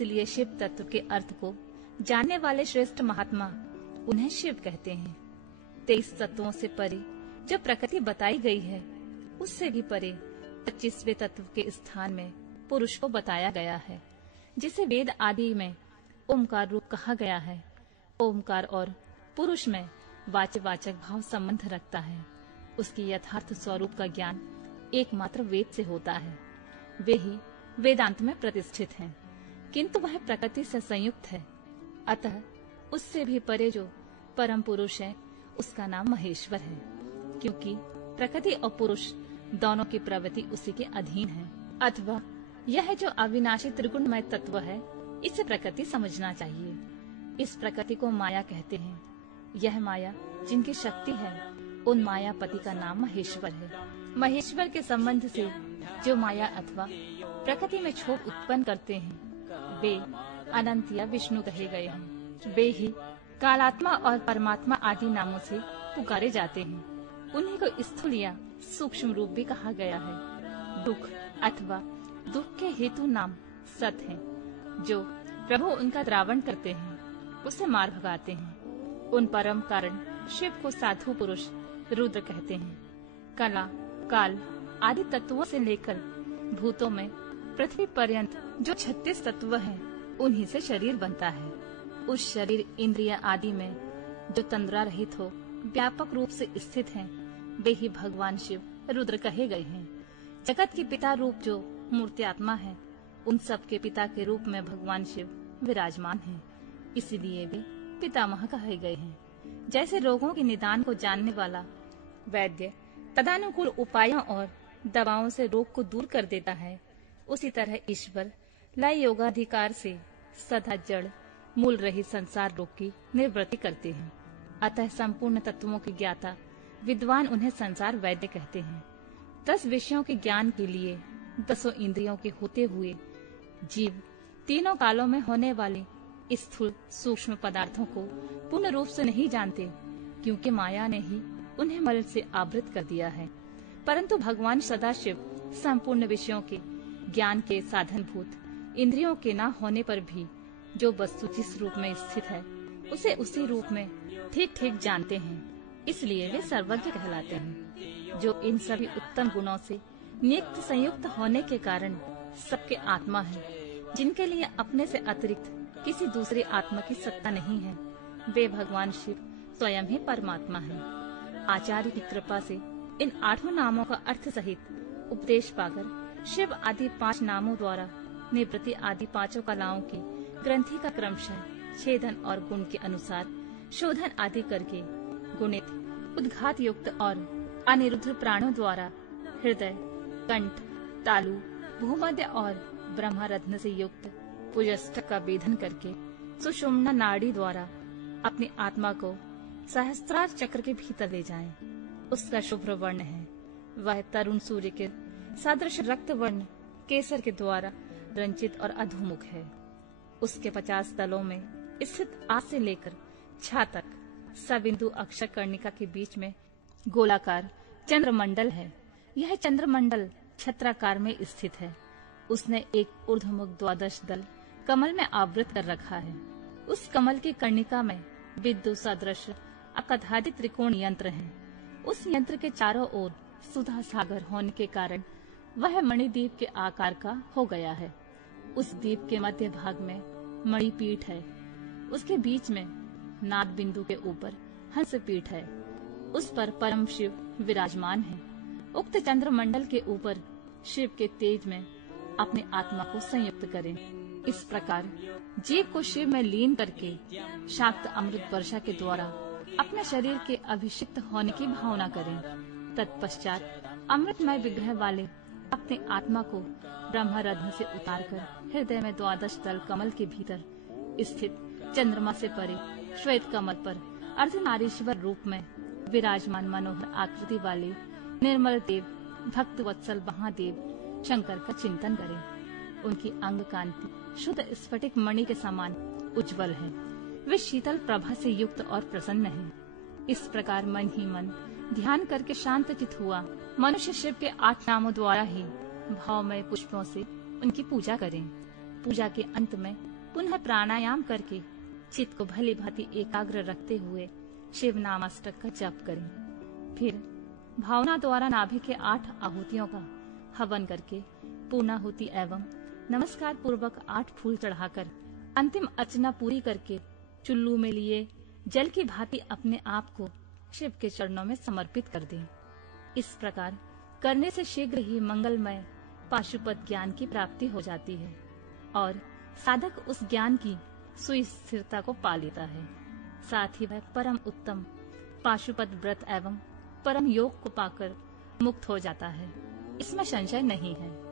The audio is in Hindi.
इसलिए शिव तत्व के अर्थ को जानने वाले श्रेष्ठ महात्मा उन्हें शिव कहते हैं। 23 तत्वों से परे जो प्रकृति बताई गई है, उससे भी परे 25वें तत्व के स्थान में पुरुष को बताया गया है, जिसे वेद आदि में ओमकार रूप कहा गया है। ओमकार और पुरुष में वाच्यवाचक भाव संबंध रखता है। उसकी यथार्थ स्वरूप का ज्ञान एकमात्र वेद से होता है। वे ही वेदांत में प्रतिष्ठित हैं, किंतु वह प्रकृति से संयुक्त है। अतः उससे भी परे जो परम पुरुष है, उसका नाम महेश्वर है, क्योंकि प्रकृति और पुरुष दोनों की प्रवृत्ति उसी के अधीन है। अथवा यह जो अविनाशी त्रिगुणमय तत्व है, इसे प्रकृति समझना चाहिए। इस प्रकृति को माया कहते हैं। यह माया जिनकी शक्ति है, उन मायापति का नाम महेश्वर है। महेश्वर के संबंध से जो माया अथवा प्रकृति में क्षोभ उत्पन्न करते हैं, वे अनंत या विष्णु कहे गए हैं। वे ही कालात्मा और परमात्मा आदि नामों से पुकारे जाते हैं। उन्हीं को स्थूल या सूक्ष्म रूप भी कहा गया है। दुख अथवा दुख के हेतु नाम सत हैं। जो प्रभु उनका द्रावण करते हैं, उसे मार भगाते हैं। उन परम कारण शिव को साधु पुरुष रुद्र कहते हैं। कला काल आदि तत्वों से लेकर भूतों में पृथ्वी पर्यंत जो 36 तत्व हैं, उन्हीं से शरीर बनता है। उस शरीर इंद्रिय आदि में जो तंद्रा रहित हो, व्यापक रूप से स्थित हैं, वे ही भगवान शिव रुद्र कहे गए हैं। जगत के पिता रूप जो मूर्त्यात्मा है, उन सब के पिता के रूप में भगवान शिव विराजमान हैं। इसलिए वे पितामह कहे गए हैं। जैसे रोगों के निदान को जानने वाला वैद्य तदानुकूल उपायों और दवाओं से रोग को दूर कर देता है, उसी तरह ईश्वर लय योगाधिकार से सदा जड़ मूल रहित संसार रोग की निवृत्ति करते हैं। अतः संपूर्ण तत्वों के ज्ञाता विद्वान उन्हें संसार वैद्य कहते हैं। 10 विषयों के ज्ञान के लिए 10 इंद्रियों के होते हुए जीव तीनों कालों में होने वाले स्थूल सूक्ष्म पदार्थों को पूर्ण रूप से नहीं जानते, क्योंकि माया ने ही उन्हें मल से आवृत कर दिया है। परंतु भगवान सदाशिव संपूर्ण विषयों के ज्ञान के साधनभूत इंद्रियों के न होने पर भी जो वस्तु जिस रूप में स्थित है, उसे उसी रूप में ठीक ठीक जानते हैं। इसलिए वे सर्वज्ञ कहलाते हैं। जो इन सभी उत्तम गुणों से नियुक्त संयुक्त होने के कारण सबके आत्मा है, जिनके लिए अपने से अतिरिक्त किसी दूसरे आत्मा की सत्ता नहीं है, वे भगवान शिव स्वयं ही परमात्मा हैं। आचार्य की कृपा से इन 8 नामों का अर्थ सहित उपदेश पाकर शिव आदि 5 नामों द्वारा निवृत्ति आदि 5 कलाओं की ग्रंथि का क्रमशः छेदन और गुण के अनुसार शोधन आदि करके गुणित उद्घात युक्त और अनिरुद्ध प्राणों द्वारा हृदय कंठ तालु भूमध्य और ब्रह्मरत्न से युक्त पुजष्टक का वेधन करके सुषुम्ना नाड़ी द्वारा अपनी आत्मा को सहस्त्रार चक्र के भीतर ले जाएं। उसका शुभ्र वर्ण है। वह तरुण सूर्य के सदृश रक्त वर्ण केसर के द्वारा रंजित और अधोमुख है। उसके 50 तलों में स्थित आज से लेकर छा तक सबिंदु अक्षर कर्णिका के बीच में गोलाकार चंद्रमंडल है। यह चंद्रमंडल छत्राकार में स्थित है। उसने एक ऊर्ध्वमुख 12 दल कमल में आवृत कर रखा है। उस कमल की कर्णिका में विद्युत सदृश अकधादित त्रिकोण यंत्र है। उस यंत्र के चारों ओर सुधा सागर होने के कारण वह मणिद्वीप के आकार का हो गया है। उस द्वीप के मध्य भाग में मणिपीठ है। उसके बीच में नाद बिंदु के ऊपर हंस पीठ है। उस पर परम शिव विराजमान है। उक्त चंद्रमंडल के ऊपर शिव के तेज में अपने आत्मा को संयुक्त करें। इस प्रकार जीव को शिव में लीन करके शाक्त अमृत वर्षा के द्वारा अपने शरीर के अभिषिक्त होने की भावना करें। तत्पश्चात अमृतमय विग्रह वाले अपने आत्मा को ब्रह्मरत्न से उतारकर हृदय में 12 दल कमल के भीतर स्थित चंद्रमा से परे श्वेत कमल पर अर्धनारीश्वर रूप में विराजमान मनोहर आकृति वाले निर्मल देव भक्त वत्सल महादेव शंकर का चिंतन करें। उनकी अंग कांति शुद्ध स्फटिक मणि के समान उज्जवल है। वे शीतल प्रभा से युक्त और प्रसन्न है। इस प्रकार मन ही मन ध्यान करके शांत चित हुआ मनुष्य शिव के 8 नामों द्वारा ही भावमय पुष्पों से उनकी पूजा करें। पूजा के अंत में पुनः प्राणायाम करके चित्त को भली भांति एकाग्र रखते हुए शिव नामाष्टक का जप करें। फिर भावना द्वारा नाभि के 8 आहुतियों का हवन करके पूर्णाहुति एवं नमस्कार पूर्वक 8 फूल चढ़ाकर अंतिम अर्चना पूरी करके चुल्लू में लिए जल की भांति अपने आप को शिव के चरणों में समर्पित कर दें। इस प्रकार करने से शीघ्र ही मंगलमय पाशुपत ज्ञान की प्राप्ति हो जाती है और साधक उस ज्ञान की सुस्थिरता को पा लेता है। साथ ही वह परम उत्तम पाशुपत व्रत एवं परम योग को पाकर मुक्त हो जाता है। इसमें संशय नहीं है।